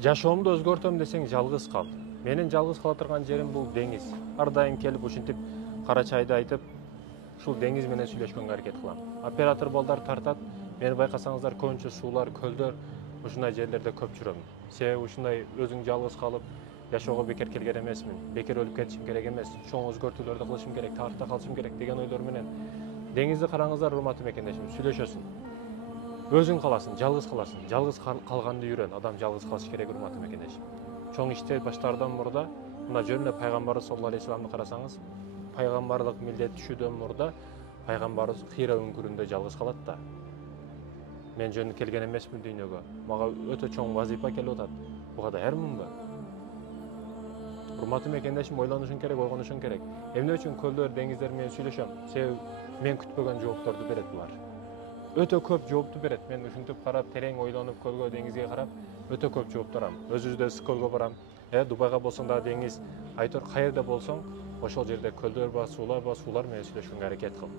Жашоомду өзгөртөм десең жалгыз кал. Менин жалгыз кала турган жерим бул деңиз. Ар дайым келип ушинтип кара чайды айтып, ушул деңиз менен сүйлөшкөнгө аракет кылам. Оператор балдар тартат. Мени байкасаңыздар көбүнчө суулар, көлдөр ушундай жерлерде көп жүрөм. Себеби ушундай өзүң жалгыз калып жашоого бекер келген эмесмин. Бекер өлүп кетишим керек эмес. Чоң өзгөртүүлөрдү кылышым керек, тарыхта калышым керек деген ойлор менен деңизди караңыздар, урматтуу мекендешим, сүйлөшөсүң. Өзүң каласың, жалгыз каласың. Жалгыз калганды үйрөн. Адам жалгыз калыш керек, урматтуу мекендешим. Чоң иште баштаардан мурда мына жөн эле пайгамбарыбыз саллаллаху алейхи вассаламды карасаңыз, пайгамбарлык милдет түшүүдөн мурда пайгамбарыбыз Хира үңгүрүндө жалгыз калат да. Мен жөн келген эмесмин дүйнөгө. Мага өтө чоң вазифа келип атат. Буга даярмынбы? Урматтуу мекендешим, ойлонушуң керек, ойгонушуң керек. Эмне үчүн көлдөр, деңиздер менен сүйлөшөм? Себеби мен күтпөгөн жоопторду берет булар. Өтө көп жоопту берет. Мен ушинтип карап, терең ойлонуп, көлгө, деңизге карап, өтө көп жооптор алам. Өзүбүздө көлгө барам. Дубайга болсоң да деңиз, айтор каерде болсоң, ошол жерде көлдөр бар, суулар менен сүйлөшкөнгө аракет кыл.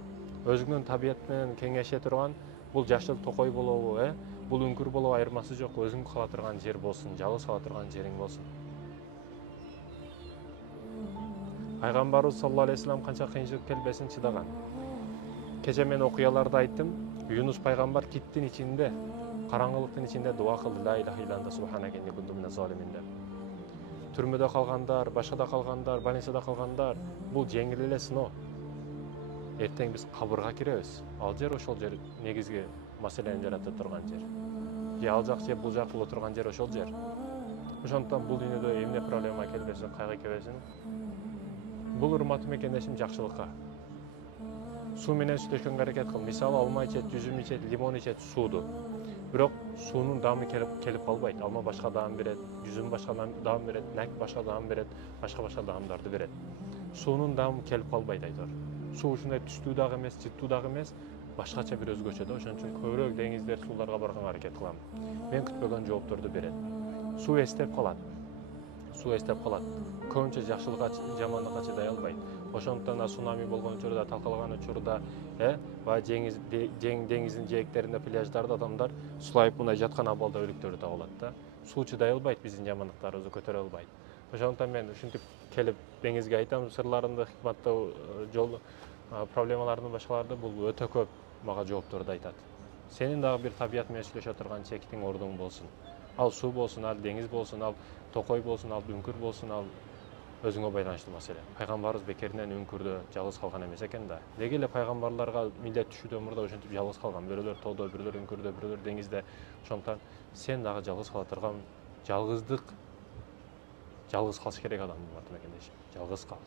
Өзүңдүн табият менен кеңеше турган, бул жашыл токой болобу, бул үңкүр болобу айырмасы жок. Өзүң кала турган жер болсун, жалгыз кала турган жериң болсун. Пайгамбарыбыз саллаллаху алейхи вассалам канча кыйынчылык келбесин чыдаган. Кече мен окуяларды айттым. Юнус пайгамбар киттин ичинде, караңгылыктын ичинде дуа кылды. Ла илаха илля анта субханака инни кунту миназ залимин деп. Түрмөдө калгандар, башкада калгандар, больницада калгандар, бул жеңил эле сыноо. Эртең биз кабырга киребиз. Ал жер ошол жер негизги маселени жарата турган жер. Же ал жак же бул жак боло турган жер ошол жер. Ошондуктан бул дүйнөдө эмне проблема келбесин, кайгы келбесин, бул урматтуу мекендешим жакшылыкка. Суу менен сүйлөшкөнгө аракет кыл. Мисалы алма ичет, жүзүм ичет, лимон ичет сууду. Бирок суунун даамы келип калбайт. Алма башка даам берет, жүзүм башка даам берет, нак башка даам берет, башка даамдарды берет. Суунун даамы келип калбайт айтор. Суу ушундай түстүү дагы эмес, жыттуу дагы эмес, башкача бир өзгөчө да. Ошон үчүн көбүрөөк деңиздер, сууларга барганга аракет кылам. Мен күтпөгөн жоопторду берет. Суу эстеп калат. Суу эстеп калат. Көбүнчө жакшылыкка, жамандыкка чыдай албайт. Ошондуктан да цунами болгон учурда, талкалаган учурда, баягы деңиздин жээктеринде, пляждарда адамдар сулайып мындай жаткан абалда өлүктөрү табылат да. Суу чыдай албайт, биздин жамандыктарыбызды көтөрө албайт. Ошондуктан мен ушинтип келип деңизге айтам сырларымды, хикматтуу жол проблемаларды башкаларды, бул өтө көп мага жоопторду айтат. Сенин дагы бир табият менен сүйлөшө турган чектиң, ордуң болсун. Ал суу болсун, ал деңиз болсун, ал токой болсун, ал үңкүр болсун, ал өзүңө байланыштуу маселе. Пайгамбарыбыз бекеринен үңкүрдө жалгыз калган эмес экен да. Деги эле пайгамбарларга милдет түшүүдөн мурда ошентип жалгыз калган. Бирөөлөр тоодо, бирөөлөр үңкүрдө, бирөөлөр деңизде. Ошондуктан сен дагы жалгыз кала турган, жалгыз калыш керек адам болот мекендешим. Жалгыз кал.